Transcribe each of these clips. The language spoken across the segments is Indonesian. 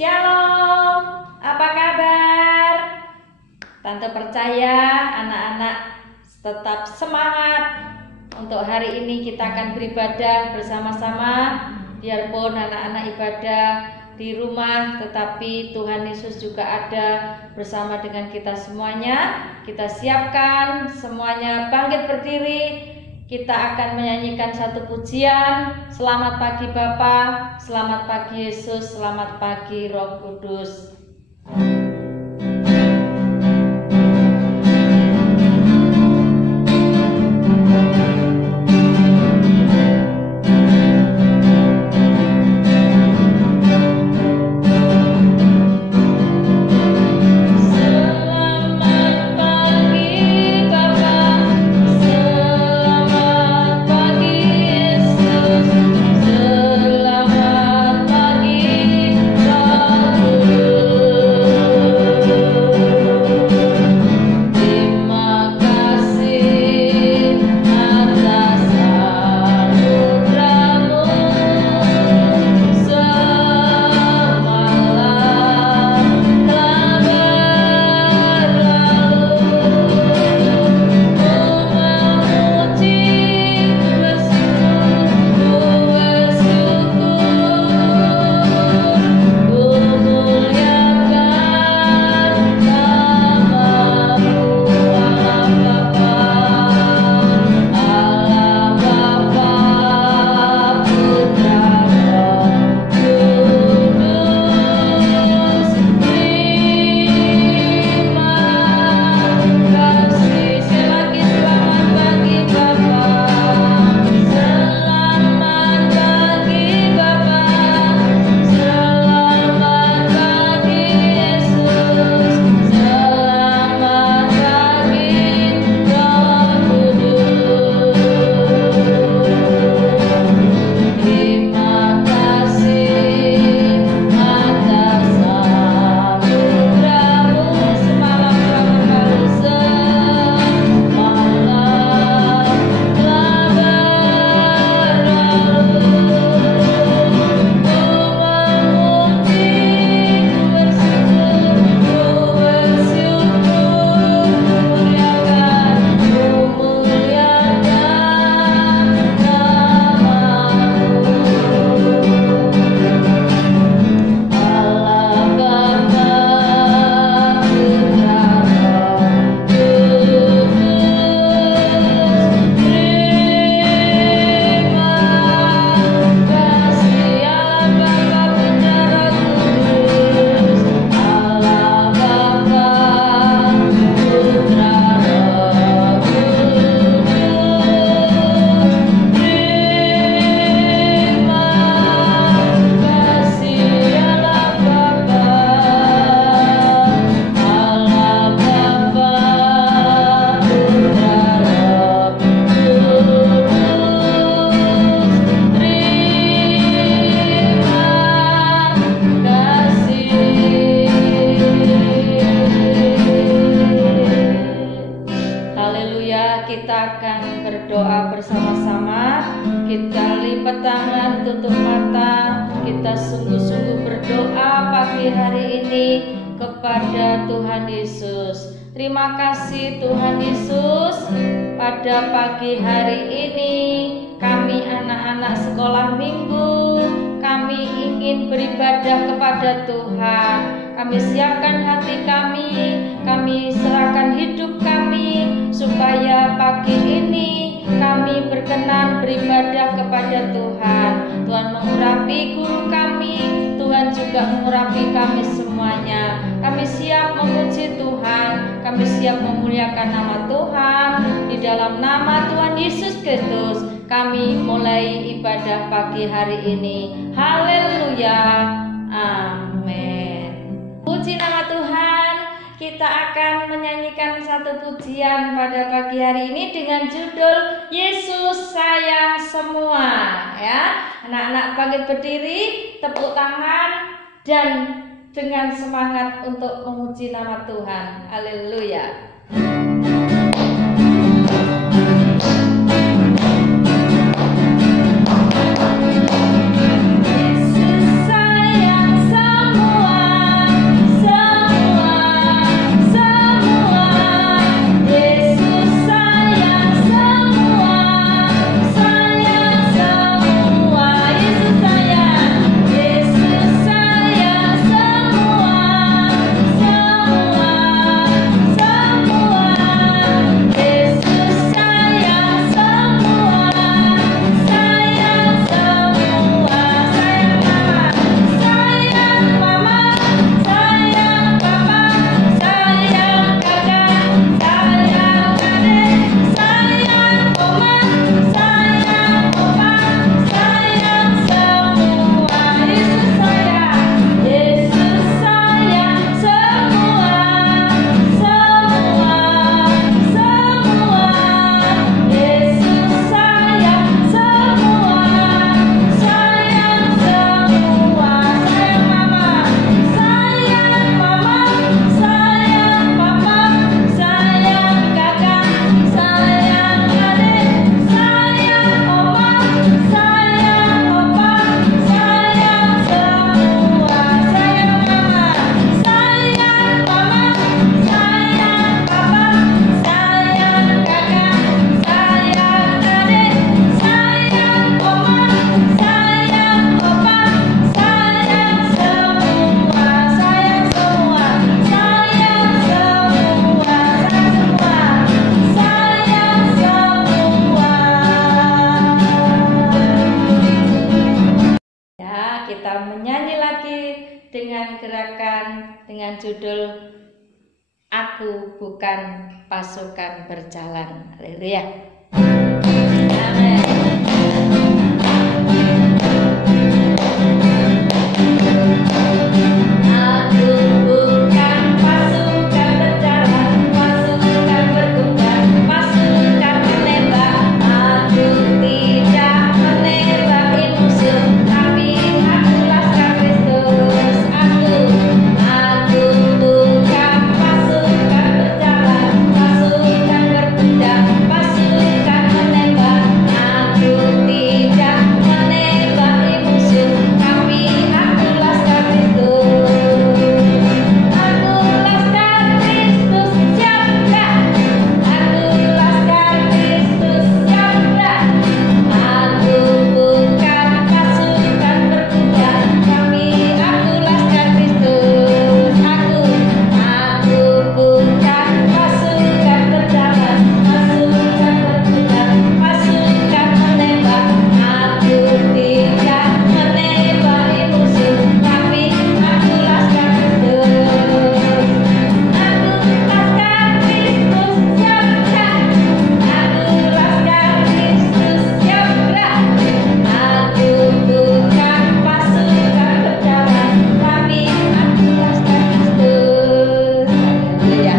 Shalom, apa kabar? Tante percaya anak-anak tetap semangat. Untuk hari ini kita akan beribadah bersama-sama. Biarpun anak-anak ibadah di rumah, tetapi Tuhan Yesus juga ada bersama dengan kita semuanya. Kita siapkan semuanya, bangkit berdiri. Kita akan menyanyikan satu pujian. Selamat pagi Bapa, selamat pagi Yesus, selamat pagi Roh Kudus. Terima kasih Tuhan Yesus. Pada pagi hari ini kami anak-anak sekolah minggu, kami ingin beribadah kepada Tuhan. Kami siapkan hati kami serahkan hidup kami, supaya pagi ini kami berkenan beribadah kepada Tuhan. Tuhan mengurapi guru kami, Tuhan juga mengurapi kami semuanya. Kami siap memuji Tuhan, kami siap memuliakan nama Tuhan. Di dalam nama Tuhan Yesus Kristus kami mulai ibadah pagi hari ini. Haleluya, amin. Puji nama Tuhan. Kita akan menyanyikan satu pujian pada pagi hari ini dengan judul Yesus Sayang Semua. Ya, anak-anak bangkit berdiri, tepuk tangan dan dengan semangat untuk memuji nama Tuhan. Haleluya. Yesus sayang semua. lagi dengan gerakan dengan judul Aku Bukan Pasukan Berjalan. Haleluya. Amin. Aku bukan pasukan berjalan, pasukan berkuda, pasukan menembak. Aku tidak menembaki musuh, tapi aku laskar Kristus. Aku bukan pasukan berjalan, pasukan berkuda, pasukan menembak. Aku tidak menembaki musuh, tapi aku laskar Kristus. Aku laskar Kristus siap gerak. Aku laskar Kristus siap gerak. Aku bukan pasukan berkuda, tapi aku laskar Kristus. Aku bukan pasukan berjalan, pasukan berkuda, pasukan menembak. Aku tidak menembaki musuh, tapi aku laskar Kristus. Aku laskar Kristus siap gerak. Aku laskar Kristus siap gerak. Aku bukan pasukan berjalan, tapi aku laskar Kristus. Haleluya.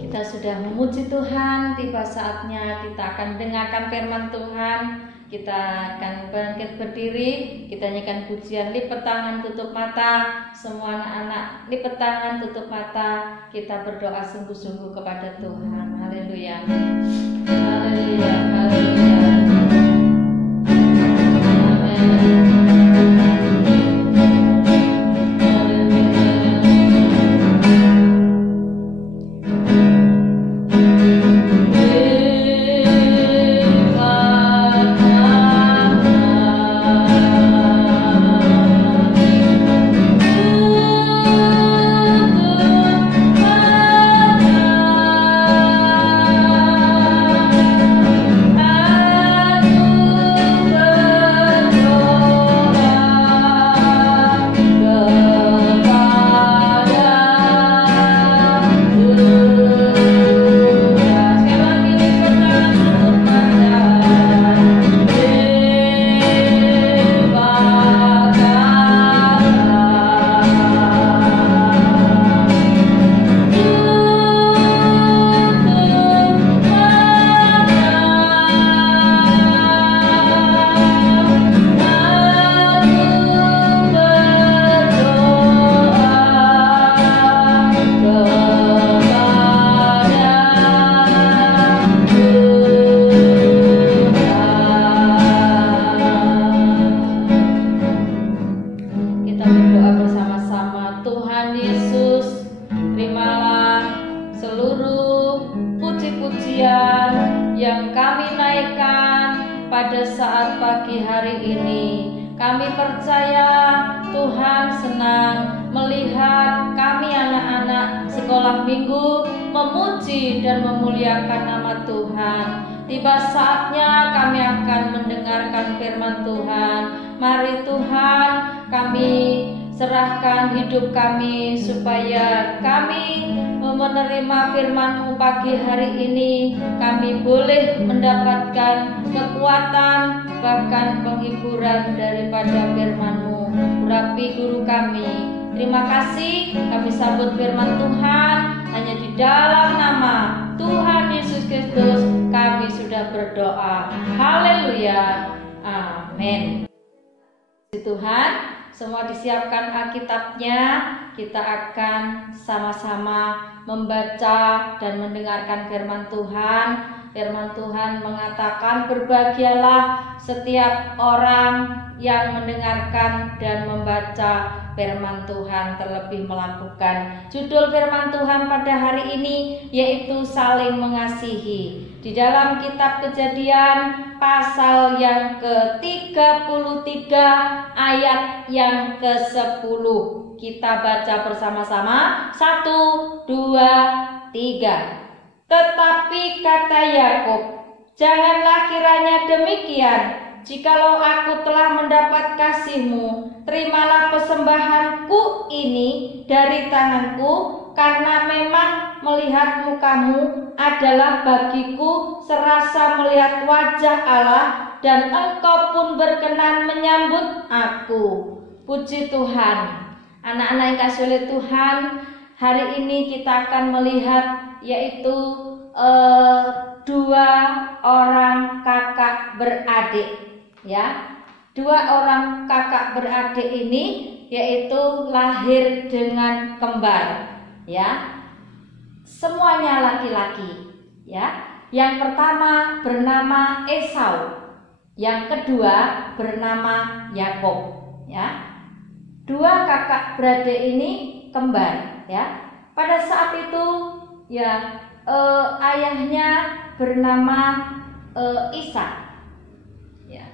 Kita sudah memuji Tuhan, tiba saatnya kita akan dengarkan firman Tuhan. Kita akan bangkit berdiri, kita nyanyikan pujian lipat tangan tutup mata. Semua anak-anak lipat tangan tutup mata. Kita berdoa sungguh-sungguh kepada Tuhan. Haleluya. Haleluya. Haleluya. Kita berdoa bersama-sama. Tuhan Yesus, terimalah seluruh puji-pujian yang kami naikkan pada saat pagi hari ini. Kami percaya Tuhan senang melihat kami anak-anak sekolah minggu memuji dan memuliakan nama Tuhan. Tiba saatnya kami akan mendengarkan firman Tuhan. Mari Tuhan, kami serahkan hidup kami supaya kami menerima firman-Mu pagi hari ini. Kami boleh mendapatkan kekuatan bahkan penghiburan daripada firman-Mu. Urapi guru kami. Terima kasih, kami sambut firman Tuhan. Hanya di dalam nama Tuhan Yesus Kristus kami sudah berdoa. Haleluya. Amin. Tuhan, semua disiapkan Alkitabnya. Kita akan sama-sama membaca dan mendengarkan firman Tuhan. Firman Tuhan mengatakan, berbahagialah setiap orang yang mendengarkan dan membaca firman Tuhan, terlebih melakukan. Judul firman Tuhan pada hari ini yaitu saling mengasihi. Di dalam kitab Kejadian pasal yang ke-33 ayat yang ke-10. Kita baca bersama-sama. 1, 2, 3. Tetapi kata Yakub, janganlah kiranya demikian, jikalau aku telah mendapat kasih-Mu, terimalah persembahanku ini dari tanganku, karena memang melihat muka-Mu adalah bagiku serasa melihat wajah Allah, dan Engkau pun berkenan menyambut aku. Puji Tuhan. Anak-anak yang kasih oleh Tuhan, hari ini kita akan melihat yaitu dua orang kakak beradik, ya. Dua orang kakak beradik ini yaitu lahir dengan kembar, ya. Semuanya laki-laki, ya. Yang pertama bernama Esau, yang kedua bernama Yakub, ya. Dua kakak beradik ini kembar, ya. Pada saat itu, ya, ayahnya bernama Ishak, ya,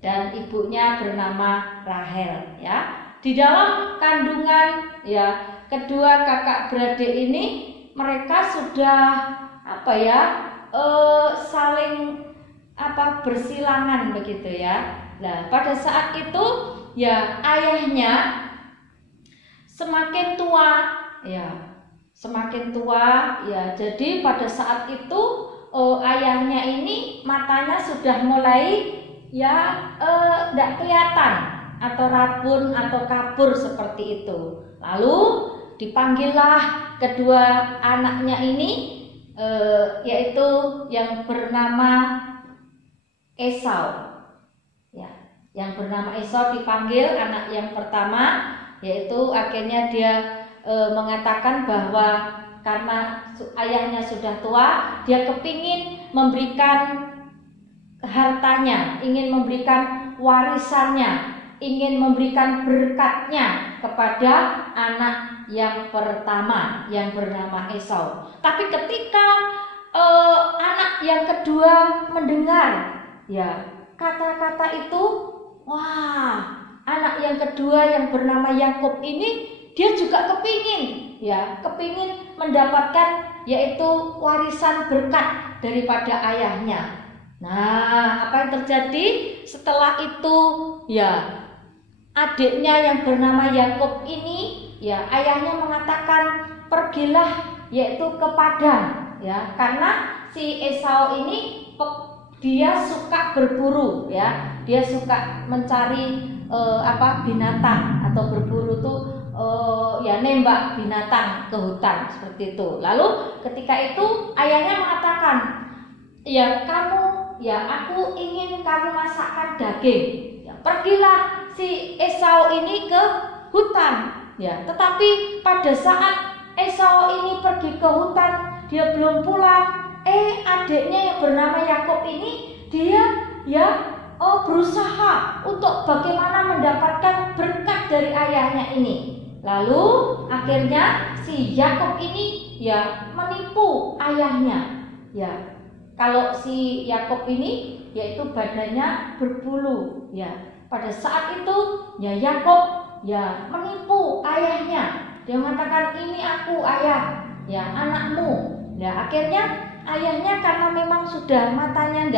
dan ibunya bernama Rahel, ya. Di dalam kandungan, ya, kedua kakak beradik ini mereka sudah saling bersilangan begitu, ya. Nah, pada saat itu, ya, ayahnya semakin tua, ya. Semakin tua, ya. Jadi pada saat itu ayahnya ini matanya sudah mulai, ya, tidak kelihatan atau rabun atau kabur seperti itu. Lalu dipanggillah kedua anaknya ini, yaitu yang bernama Esau, ya. Yang bernama Esau dipanggil anak yang pertama, yaitu akhirnya dia mengatakan bahwa karena ayahnya sudah tua, dia kepingin memberikan hartanya, ingin memberikan warisannya, ingin memberikan berkatnya kepada anak yang pertama yang bernama Esau. Tapi ketika anak yang kedua mendengar, ya, kata-kata itu, wah, anak yang kedua yang bernama Yakub ini dia juga kepingin mendapatkan yaitu warisan berkat daripada ayahnya. Nah, apa yang terjadi setelah itu, ya, adiknya yang bernama Yakub ini, ya, ayahnya mengatakan pergilah yaitu ke padang, ya, karena si Esau ini dia suka berburu, ya, dia suka mencari binatang atau berburu tuh, ya, nembak binatang ke hutan seperti itu. Lalu ketika itu ayahnya mengatakan, ya, aku ingin kamu masakkan daging. Ya, pergilah si Esau ini ke hutan, ya. Tetapi pada saat Esau ini pergi ke hutan, dia belum pulang. Adiknya yang bernama Yakub ini dia, ya, berusaha untuk bagaimana mendapatkan berkat dari ayahnya ini. Lalu akhirnya si Yakub ini, ya, menipu ayahnya, ya. Kalau si Yakub ini yaitu badannya berbulu, ya. Pada saat itu, ya, Yakub, ya, menipu ayahnya. Dia mengatakan, ini aku ayah, ya, anakmu. Ya, akhirnya ayahnya karena memang sudah matanya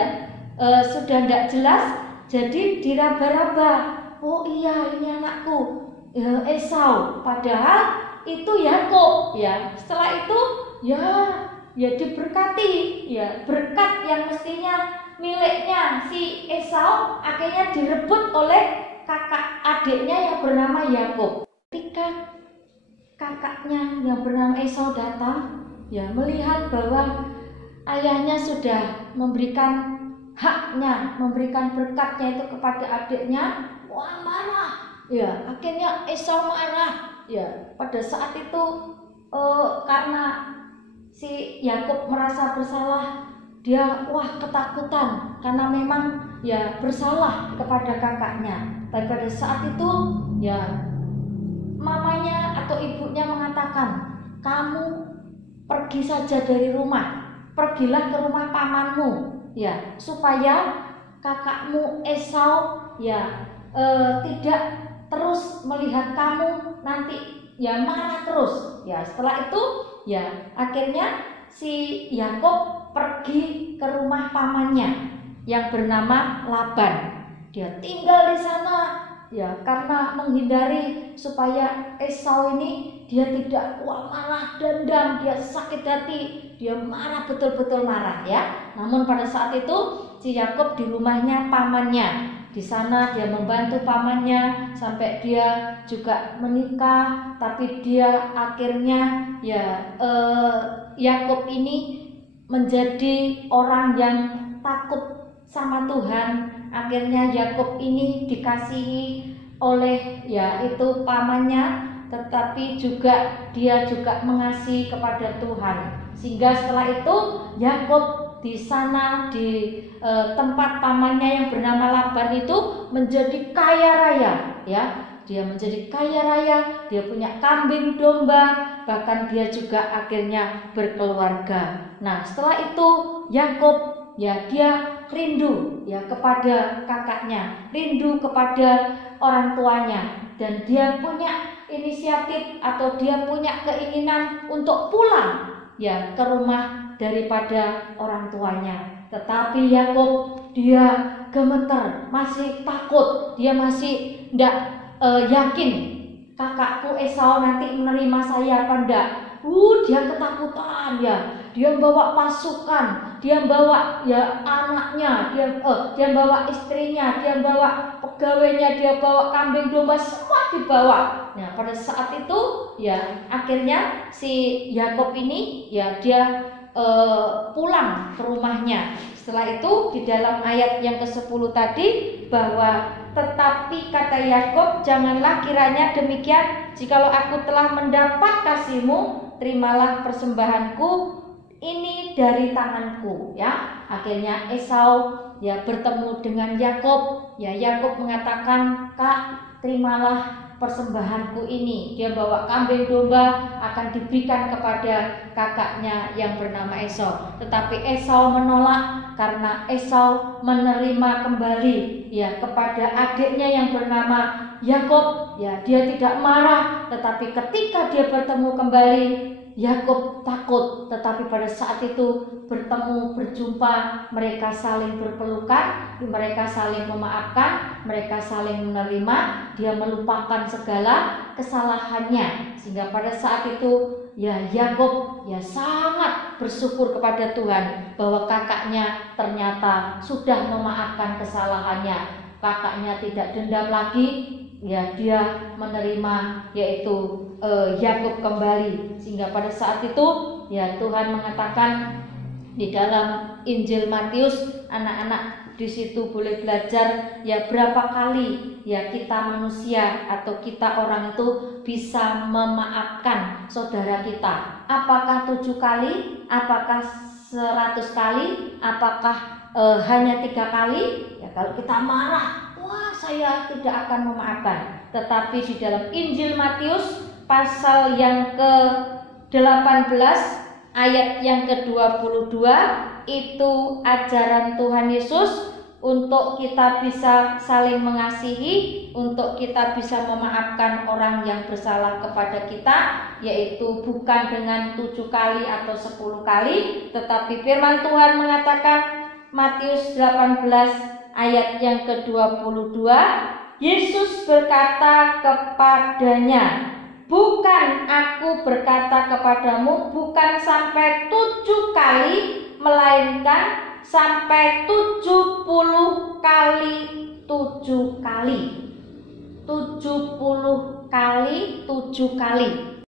sudah tidak jelas, jadi diraba-raba. Oh iya, ini anakku, Esau, padahal itu Yakub, ya. Setelah itu, ya diberkati, ya, berkat yang mestinya miliknya si Esau akhirnya direbut oleh kakak adiknya yang bernama Yakub. Ketika kakaknya yang bernama Esau datang, ya, melihat bahwa ayahnya sudah memberikan haknya, memberikan berkatnya itu kepada adiknya, wah, marah. Ya, akhirnya Esau marah. Ya, pada saat itu karena si Yakub merasa bersalah, dia, wah, ketakutan karena memang, ya, bersalah kepada kakaknya. Tapi pada saat itu, ya, mamanya atau ibunya mengatakan, kamu pergi saja dari rumah, pergilah ke rumah pamanmu, ya, supaya kakakmu Esau, ya, tidak terus melihat kamu nanti, ya, marah terus. Ya, setelah itu, ya, akhirnya si Yakub pergi ke rumah pamannya. yang bernama Laban. Dia tinggal di sana ya karena menghindari supaya Esau ini dia tidak marah, dendam, dia sakit hati, dia marah, betul-betul marah ya. Namun pada saat itu si Yakub di rumahnya pamannya. Di sana dia membantu pamannya sampai dia juga menikah, tapi dia akhirnya Yakub ini menjadi orang yang takut sama Tuhan. Akhirnya Yakub ini dikasihi oleh itu pamannya, tetapi juga dia juga mengasihi kepada Tuhan. Sehingga setelah itu Yakub di sana di tempat pamannya yang bernama Laban itu menjadi kaya raya ya. Dia menjadi kaya raya, dia punya kambing domba, bahkan dia juga akhirnya berkeluarga. Nah, setelah itu Yakub dia rindu kepada kakaknya, rindu kepada orang tuanya, dan dia punya inisiatif atau dia punya keinginan untuk pulang ke rumah daripada orang tuanya. Tetapi Yakub dia gemeter, masih takut, dia masih tidak yakin kakakku Esau nanti menerima saya apa enggak. Dia ketakutan dia bawa pasukan, dia bawa anaknya, dia bawa istrinya, dia bawa pegawainya, dia bawa kambing domba, semua dibawa. Nah, pada saat itu akhirnya si Yakub ini dia pulang ke rumahnya. Setelah itu di dalam ayat yang ke-10 tadi bahwa tetapi kata Yakub, janganlah kiranya demikian, jikalau aku telah mendapat kasihmu, terimalah persembahanku ini dari tanganku Akhirnya Esau bertemu dengan Yakub. Yakub mengatakan, "Kak, terimalah persembahanku ini." Dia bawa kambing domba akan diberikan kepada kakaknya yang bernama Esau. Tetapi Esau menolak karena Esau menerima kembali kepada adiknya yang bernama Yakub. Dia tidak marah, tetapi ketika dia bertemu kembali Yakub takut. Tetapi pada saat itu bertemu, berjumpa, mereka saling berpelukan, mereka saling memaafkan, mereka saling menerima. Dia melupakan segala kesalahannya, sehingga pada saat itu Yakub sangat bersyukur kepada Tuhan bahwa kakaknya ternyata sudah memaafkan kesalahannya. Kakaknya tidak dendam lagi, dia menerima yaitu Yakub kembali. Sehingga pada saat itu Tuhan mengatakan di dalam Injil Matius, anak-anak di situ boleh belajar berapa kali kita manusia atau kita orang itu bisa memaafkan saudara kita. Apakah 7 kali? Apakah 100 kali? Apakah hanya 3 kali? Kalau kita marah, saya tidak akan memaafkan. Tetapi di dalam Injil Matius pasal yang ke-18 ayat yang ke-22 itu ajaran Tuhan Yesus untuk kita bisa saling mengasihi, untuk kita bisa memaafkan orang yang bersalah kepada kita, yaitu bukan dengan 7 kali atau 10 kali, tetapi firman Tuhan mengatakan Matius 18 ayat yang ke-22, Yesus berkata kepadanya, "Bukan aku berkata kepadamu, bukan sampai 7 kali, melainkan sampai 70 kali 7 kali. 70 kali 7 kali.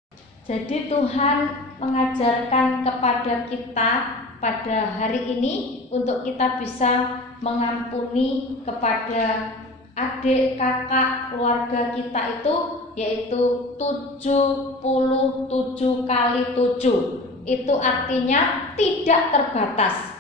Jadi Tuhan mengajarkan kepada kita pada hari ini untuk kita bisa mengampuni kepada adik, kakak, keluarga kita itu, yaitu 77 kali 7. Itu artinya tidak terbatas.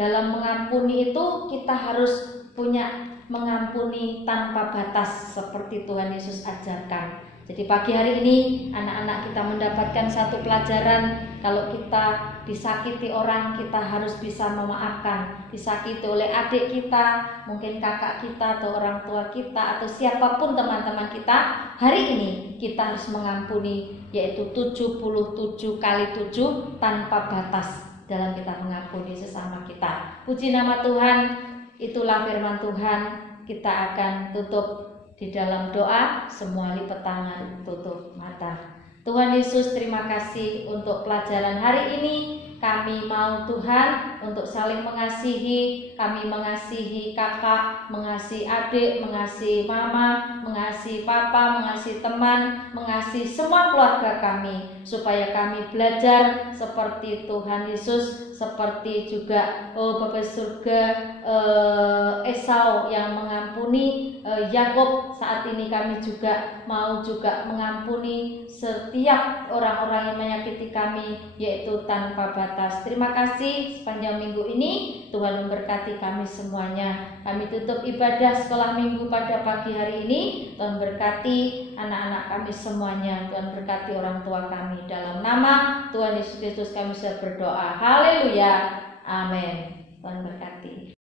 Dalam mengampuni itu kita harus punya mengampuni tanpa batas seperti Tuhan Yesus ajarkan. Jadi pagi hari ini anak-anak kita mendapatkan satu pelajaran, kalau kita disakiti orang, kita harus bisa memaafkan. Disakiti oleh adik kita, mungkin kakak kita atau orang tua kita atau siapapun teman-teman kita, hari ini kita harus mengampuni, yaitu 77 kali 7 tanpa batas. dalam kita mengampuni sesama kita. Puji nama Tuhan, itulah firman Tuhan. Kita akan tutup di dalam doa, semua lipat tangan, tutup mata. Tuhan Yesus, terima kasih untuk pelajaran hari ini. Kami mau Tuhan untuk saling mengasihi. Kami mengasihi kakak, mengasihi adik, mengasihi mama, mengasihi papa, mengasihi teman, mengasihi semua keluarga kami, supaya kami belajar seperti Tuhan Yesus, seperti juga Bapa surga Esau yang mengampuni Yakub. Saat ini kami juga mau mengampuni setiap orang-orang yang menyakiti kami, yaitu tanpa batas. Terima kasih sepanjang minggu ini Tuhan memberkati kami semuanya. Kami tutup ibadah sekolah minggu pada pagi hari ini. Tuhan berkati anak-anak kami semuanya. Tuhan berkati orang tua kami. Dalam nama Tuhan Yesus Kristus kami sudah berdoa. Haleluya. Amin. Tuhan berkati.